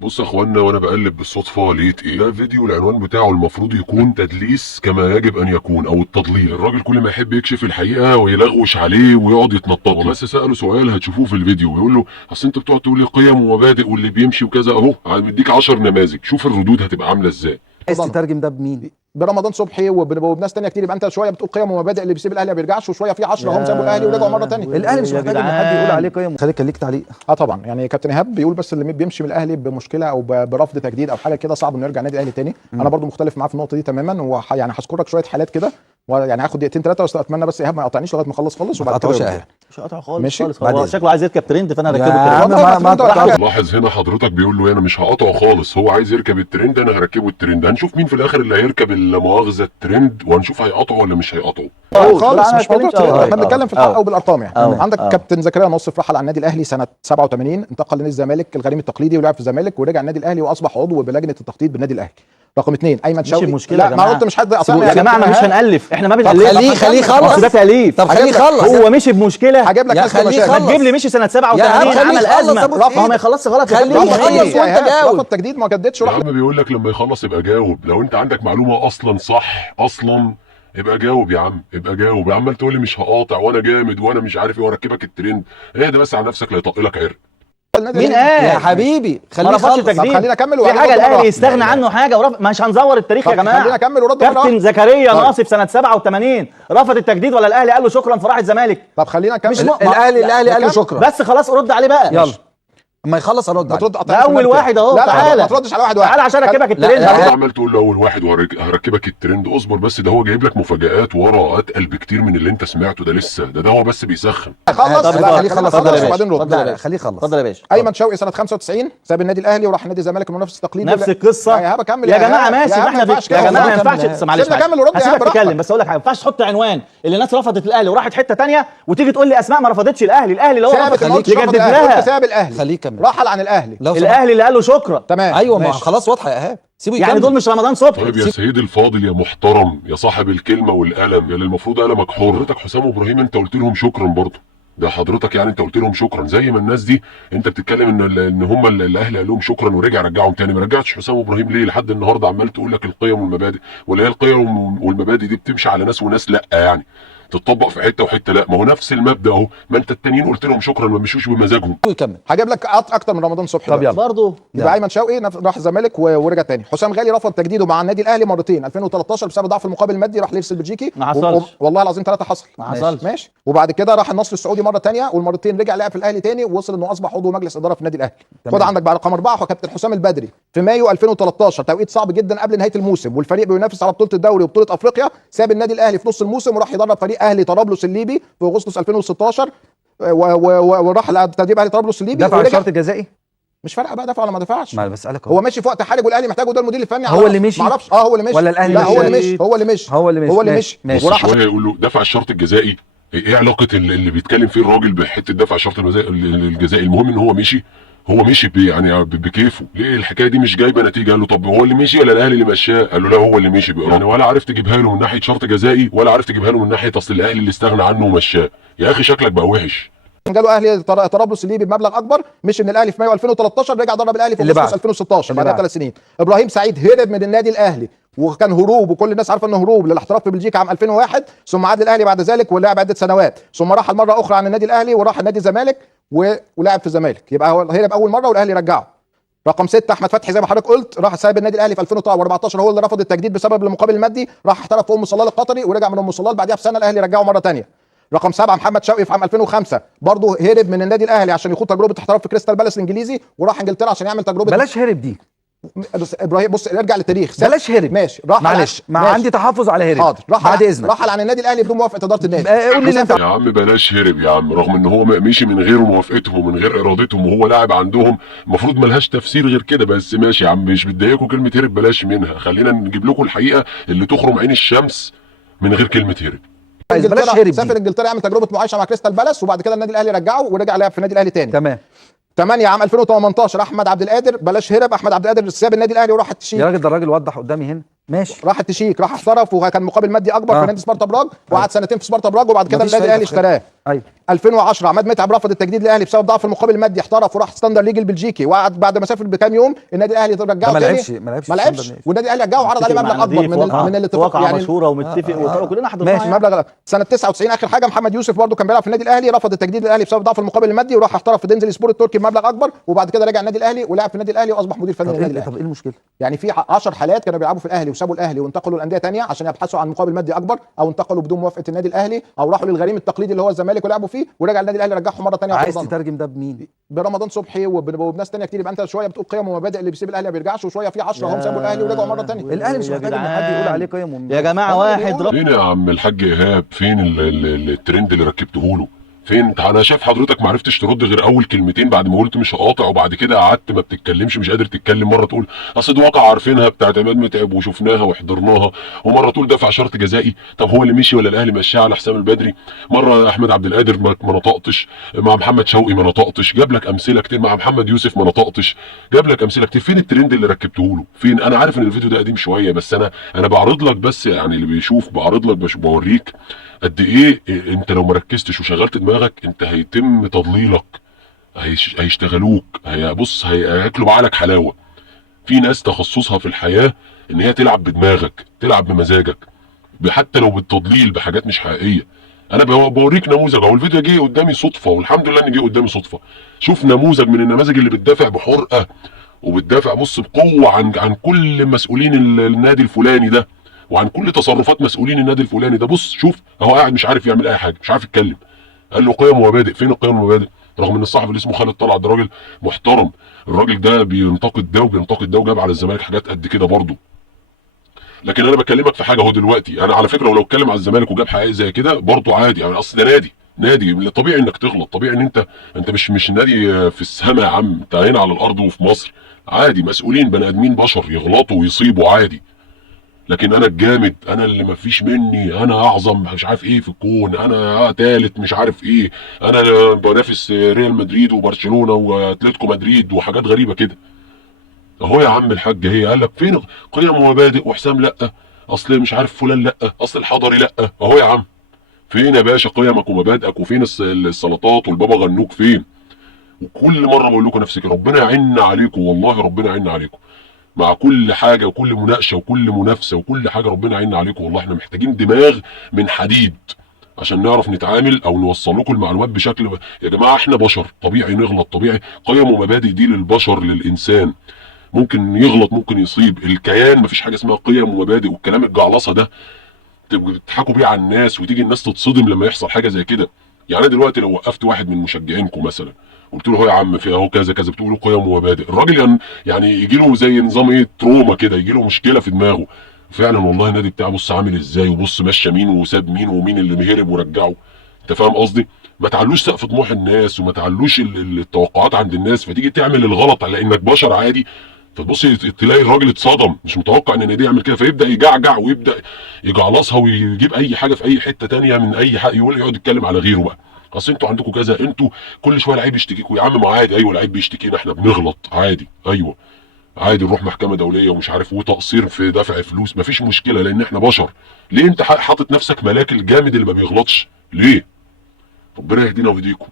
بص يا اخوانا، وانا بقلب بالصدفه لقيت ايه ده فيديو العنوان بتاعه المفروض يكون تدليس كما يجب ان يكون، او التضليل. الراجل كل ما يحب يكشف الحقيقه ويلغوش عليه ويقعد يتنطط له. بس ساله سؤال هتشوفوه في الفيديو، بيقول له اصل انت بتقعد تقول لي قيم ومبادئ واللي بيمشي وكذا، اهو مديك 10 نماذج، شوف الردود هتبقى عامله ازاي. عايز تترجم ده بمين؟ برمضان صبحي وبناس ثانيه كتير. يبقى انت شويه بتقول قيم ومبادئ اللي بيسيب الاهلي ما بيرجعش، وشويه في 10 هم سابوا الاهلي ورجعوا مره ثانيه. الاهلي مش محتاج ان حد يقول عليه قيم. خليك كان ليك تعليق. طبعا يعني كابتن ايهاب بيقول بس اللي بيمشي من الاهلي بمشكله او برفض تجديد او حاجه كده صعب انه يرجع النادي الاهلي تاني. انا برضو مختلف معاه في النقطه دي تماما، يعني هذكر لك شويه حالات كده، ويعني هاخد دقيقتين ثلاثه، بس اتمنى بس ايهاب ما يقطعنيش لغايه ما اخلص خالص وبعد كده مش قاطع خالص. ماشي. خالص هو شكله عايز يركب ترند فانا هركبه ترند. لاحظ هنا حضرتك بيقول له انا مش هقاطعه خالص، هو عايز يركب الترند انا هركبه الترند. هنشوف مين في الاخر اللي هيركب المؤاخذه الترند، وهنشوف هيقاطعه ولا مش هيقاطعه. خالص مش موضوع ترند، احنا بنتكلم في الحق وبالارقام. يعني عندك كابتن زكريا نصف رحل عن النادي الاهلي سنه 87، انتقل لنادي الزمالك الغريم التقليدي ولعب في الزمالك ورجع النادي الاهلي واصبح عضو بلجنه التخطيط بالنادي الاهلي. رقم 2 ايمن شوقي. لا ما قلت مش حد يا جماعه مش هنالف، احنا ما بنالف. خليه يخلص. ده تاليف. طب خليه يخلص. هو مشي بمشكله. هجيب لك ناس ما تجيب لي مشي سنه 87 عمل ازمه. ما هو ما يخلصش غلط. خليه يخلص وانت جاوب. رفض تجديد ما جددش. يا عم بيقول لك لما يخلص يبقى جاوب. لو انت عندك معلومه اصلا صح اصلا ابقى جاوب يا عم، ابقى جاوب. عمال تقول لي مش هقاطع وانا جامد وانا مش عارف ايه واركبك الترند. اهدى بس على نفسك لا يطق عرق. مين قال يا حبيبي خليه يخلص. خلينا اكمل. في حاجه الاهلي يستغنى عنه حاجه مش هنزور التاريخ يا جماعه. خلينا اكمل ورد. كابتن زكريا ناصف سنه 87 رفض التجديد ولا الاهلي قال له شكرا فراح الزمالك؟ طب خلينا نكمل. الاهلي قال له شكرا بس خلاص رد عليه بقى. يلا اما يخلص ارد عليه. ده اول واحد اهو. تعالى ما تردش على واحد تعالى عشان اركبك الترند. عمال تقول له اول واحد وهركبك الترند. اصبر بس، ده هو جايب لك مفاجآت ورا اتقل بكتير من اللي انت سمعته ده لسه. ده هو بس بيسخن. خلص. خليه يخلص وبعدين رد. خليه يخلص. اتفضل يا باشا. ايمن شوقي سنه 95 ساب النادي الاهلي وراح نادي الزمالك المنافس التقليدي. نفس القصه يا جماعه ماشي. ما احنا يا جماعه ما ينفعش. معلش هسيبك تتكلم بس اقول لك حاجه. ما ينفعش تحط عنوان اللي الناس رفضت الاهلي وراحت حته ثانيه وتيجي تقول لي اسماء ما رفضتش الاهلي لو رفضت يجدد لها. ساب الاهلي. خليه يكمل. رحل عن الاهلي. الاهلي اللي قال له شكرا. تمام. ايوه ما خلاص واضحه يا ايهاب. سيبه يكمل. يعني دول مش رمضان صبحي. طيب يا سيدي الفاضل يا محترم يا صاحب الكلمه والقلم اللي المفروض قلمك حر. حضرتك حسام وابراهيم انت قلت لهم شكرا برضه. ده حضرتك يعني انت قلت لهم شكرا زي ما الناس دي انت بتتكلم ان هم الاهلي قال لهم شكرا ورجع رجعهم تاني. ما رجعتش حسام وابراهيم ليه لحد النهارده عمال تقول لك القيم والمبادئ؟ ولا هي القيم والمبادئ دي بتمشي على ناس وناس لا يعني تطبق في حته وحته لا؟ ما هو نفس المبدا اهو. ما انت التانيين قلت لهم شكرا ما مشوش بمزاجهم. يكمل. هجيب لك اكتر من رمضان صبحي. طب يلا برضه يبقى ايمن شوقي راح الزمالك ورجع تاني. حسام غالي رفض تجديده مع النادي الاهلي مرتين. 2013 بسبب ضعف المقابل المادي راح ليفس البلجيكي. ما حصلش. والله العظيم 3 حصل. ما حصلش. ماشي. وبعد كده راح النصر السعودي مره ثانيه والمرتين رجع لعب في الاهلي تاني ووصل انه اصبح عضو مجلس اداره في النادي الاهلي. خد عندك بقى رقم 4 هو كابتن حسام البدري في مايو 2013. توقيت صعب جدا قبل نهايه الموسم والفريق بينافس على بطوله الدوري وبطوله افريقيا. ساب النادي الاهلي في نص الموسم وراح يدرب فريق اهلي طرابلس الليبي في اغسطس 2016 وراح لتدريب اهلي طرابلس الليبي. دفع الشرط الجزائي. مش فارقه بقى دفع ولا ما دفعش. ما بسالك هو ماشي في وقت حرج والاهلي محتاجه. ده المدير الفني. هو اللي مشي. ما اعرفش. هو اللي مشي ولا الاهلي؟ لا هو اللي مشي. هو اللي مشي. وراح شويه يقول له دفع الشرط الجزائي. ايه علاقه اللي بيتكلم فيه الراجل بحته دفع الشرط الجزائي؟ المهم ان هو مشي. هو مشي يعني بكيفه. ليه الحكايه دي مش جايبه نتيجه؟ قال له طب هو اللي مشي ولا الاهلي اللي مشاه؟ قال له لا هو اللي مشي بقى. يعني ولا عارف تجيبها له من ناحيه شرط جزائي ولا عارف تجيبها له من ناحيه اصل الاهلي اللي استغنى عنه ومشاه. يا اخي شكلك بقى وحش. جاله اهلي طرابلس الليبي بمبلغ اكبر. مش ان الاهلي في مايو 2013 رجع درب الاهلي في اغسطس 2016 بعد 3 سنين. ابراهيم سعيد هرب من النادي الاهلي وكان هروب وكل الناس عارفه انه هروب للاحتراف في بلجيكا عام 2001 ثم عاد للاهلي بعد ذلك ولعب عده سنوات ثم رحل مره اخرى عن النادي الاهلي وراح نادي الزمالك ولعب في الزمالك. يبقى هو هرب اول مره والاهلي رجعه. رقم 6 احمد فتحي زي ما حضرتك قلت راح سايب النادي الاهلي في 2014 هو اللي رفض التجديد بسبب المقابل المادي. راح احترف في صلال القطري ورجع من صلال بعدها بسنه الاهلي رجعه مره ثانيه. رقم 7 محمد شوقي في عام 2005 برضه هرب من النادي الاهلي عشان يخوض تجربه احتراف في كريستال بالاس الانجليزي وراح انجلترا عشان يعمل تجربه. بلاش هرب دي. ابراهيم بص ارجع للتاريخ. بلاش هرب. ماشي. معلش عندي تحفظ على هرب. حاضر. بعد اذنك. رحل عن النادي الاهلي بدون موافقه اداره النادي. قول لي انت يا عم بلاش هرب يا عم. رغم ان هو مشي من غير موافقتهم ومن غير ارادتهم وهو لاعب عندهم المفروض ملهاش تفسير غير كده. بس ماشي يا عم مش بتضايقكم كلمه هرب بلاش منها. خلينا نجيب لكم الحقيقه اللي تخرم عين الشمس من غير كلمه هرب. بلاش هرب. سافر انجلترا يعمل تجربه معايشه مع كريستال بالاس وبعد كده النادي الاهلي رجعه ورجع لعب في النادي الاهلي تاني. تمام. 8 عام 2018 احمد عبد القادر بلاش هرب. احمد عبد القادر ساب النادي الاهلي وراح التشيك. يا راجل ده الراجل وضح قدامي هنا. ماشي. راح التشيك راح احترف وكان مقابل مادي اكبر في نادي سبارتا براغ وقعد سنتين في سبارتا براغ وبعد كده النادي الاهلي اشتراه. ايوه 2010 عماد متعب رفض التجديد للاهلي بسبب ضعف المقابل المادي، احترف وراح ستاندر ليج البلجيكي، وقعد بعد ما سافر بكام يوم النادي الاهلي رجعه تاني ما لعبش والنادي الاهلي رجعه وعرض عليه مبلغ اكبر من الاتفاق يعني مشهوره ومتفق وكلنا حضرناها ماشي مبلغ. سنه 99 اخر حاجه محمد يوسف برده كان بيلعب في النادي الاهلي، رفض التجديد للاهلي بسبب ضعف المقابل المادي وراح احترف في دنزل سبور التركي بمبلغ اكبر، وبعد كده رجع النادي الاهلي ولعب في النادي الاهلي واصبح مدير فني للنادي الاهلي. طب ايه المشكله؟ يعني في 10 حالات كانوا بيلعبوا في الاهلي وسابوا الاهلي وانتقلوا لانديه ثانيه عشان يبحثوا عن مقابل مادي اكبر، او انتقلوا بدون موافقه النادي الاهلي، او راحوا للغريم التقليدي اللي هو الزمالك ولعبوا فيه، ورجع النادي الاهلي رجعهم مره ثانيه. عايز تترجم ده بمين؟ برمضان صبحي وبناس ثانيه كتير. يبقى انت شويه بتقول قيم ومبادئ اللي بيسيب الاهلي ما بيرجعش، وشويه في 10 هم سابوا الاهلي ورجعوا مره ثانيه. الاهلي مش محتاج ان حد يقول عليه قيم ومبادئ يا جماعه. واحد فين يا عم الحاج ايهاب؟ فين الترند اللي ركبته له؟ فين؟ انا شايف حضرتك ما عرفتش ترد غير اول كلمتين بعد ما قلت مش هقاطع، وبعد كده قعدت ما بتتكلمش، مش قادر تتكلم. مره تقول اصل دي واقعه عارفينها بتاعت عماد متعب وشفناها وحضرناها، ومره تقول دفع شرط جزائي. طب هو اللي مشي ولا الاهلي مشاه على حسام البدري؟ مره احمد عبد القادر ما نطقتش، مع محمد شوقي ما نطقتش، جاب لك امثله كتير، مع محمد يوسف ما نطقتش، جاب لك امثله كتير. فين الترند اللي ركبته له؟ فين؟ انا عارف ان الفيديو ده قديم شويه، بس انا بعرض لك بس، يعني اللي بيشوف بعرض لك بوريك قد ايه انت لو مركزتش وشغلت دماغك انت هيتم تضليلك، هيشتغلوك، بص هياكلوا بعقلك حلاوه. في ناس تخصصها في الحياه ان هي تلعب بدماغك، تلعب بمزاجك، حتى لو بالتضليل بحاجات مش حقيقيه. انا بوريك نموذج اهو، الفيديو جه قدامي صدفه، والحمد لله ان جه قدامي صدفه. شوف نموذج من النماذج اللي بتدافع بحرقه وبتدافع بص بقوه عن كل مسؤولين النادي الفلاني ده، وعن كل تصرفات مسؤولين النادي الفلاني ده. بص شوف اهو قاعد مش عارف يعمل اي حاجه، مش عارف يتكلم. قال له قيم ومبادئ، فين القيم والمبادئ؟ رغم ان الصحفي اللي اسمه خالد طلعت ده راجل محترم، الراجل ده بينتقد ده وبينتقد ده، وجاب على الزمالك حاجات قد كده برضه. لكن انا بكلمك في حاجه اهو دلوقتي، انا على فكره ولو اتكلم على الزمالك وجاب حقائق زي كده برضه عادي، يعني اصل ده نادي طبيعي انك تغلط، طبيعي ان انت مش نادي في السماء يا عم، انت هنا على الارض وفي مصر عادي، مسؤولين بني ادمين بشر يغلطوا ويصيبوا عادي. لكن انا الجامد، انا اللي مفيش مني، انا اعظم مش عارف ايه في الكون، انا تالت مش عارف ايه، انا بنافس ريال مدريد وبرشلونه واتلتيكو مدريد وحاجات غريبه كده. اهو يا عم الحاج هي قال لك فين قيم ومبادئ، وحسام لا، اصل مش عارف فلان لا، اصل الحضري لا. اهو يا عم فين يا باشا قيمك ومبادئك؟ وفين السلطات والبابا غنوج فين؟ وكل مره بقول لكم نفس الكلام، ربنا يعيننا عليكم، والله ربنا يعيننا عليكم مع كل حاجه وكل مناقشه وكل منافسه وكل حاجه، ربنا يعيننا عليكم والله. احنا محتاجين دماغ من حديد عشان نعرف نتعامل او نوصل لكم المعلومات بشكل. يا جماعه احنا بشر، طبيعي نغلط، طبيعي. قيم ومبادئ دي للبشر للانسان، ممكن يغلط ممكن يصيب. الكيان مفيش حاجه اسمها قيم ومبادئ والكلام الجعلصه ده بتضحكوا بيه على الناس وتيجي الناس تتصدم لما يحصل حاجه زي كده. يعني انا دلوقتي لو وقفت واحد من مشجعينكم مثلا قلت له هو يا عم في اهو كذا كذا بتقولوا قيم ومبادئ، الراجل يعني يجي له زي نظام ايه تروما كده، يجي له مشكله في دماغه. فعلا والله النادي بتاعه بص عامل ازاي، وبص مشى مين وساب مين ومين اللي هرب ورجعه. انت فاهم قصدي؟ ما تعلوش سقف طموح الناس وما تعلوش التوقعات عند الناس، فتيجي تعمل الغلط على انك بشر عادي، فتبص تلاقي الراجل اتصدم، مش متوقع ان النادي يعمل كده، فيبدا يجعجع ويبدا يجعلصها ويجيب اي حاجه في اي حته تانية من اي حق، يقعد يتكلم على غيره بقى. اصل انتوا عندكم كذا، انتوا كل شويه لعيب يشتكيكوا. يا عم ما عادي، ايوه لعيب بيشتكينا، احنا بنغلط عادي، ايوه عادي نروح محكمه دوليه ومش عارف وتقصير في دفع فلوس، مفيش مشكله لان احنا بشر. ليه انت حاطط نفسك ملاك الجامد اللي ما بيغلطش؟ ليه؟ ربنا يهدينا ويهديكم.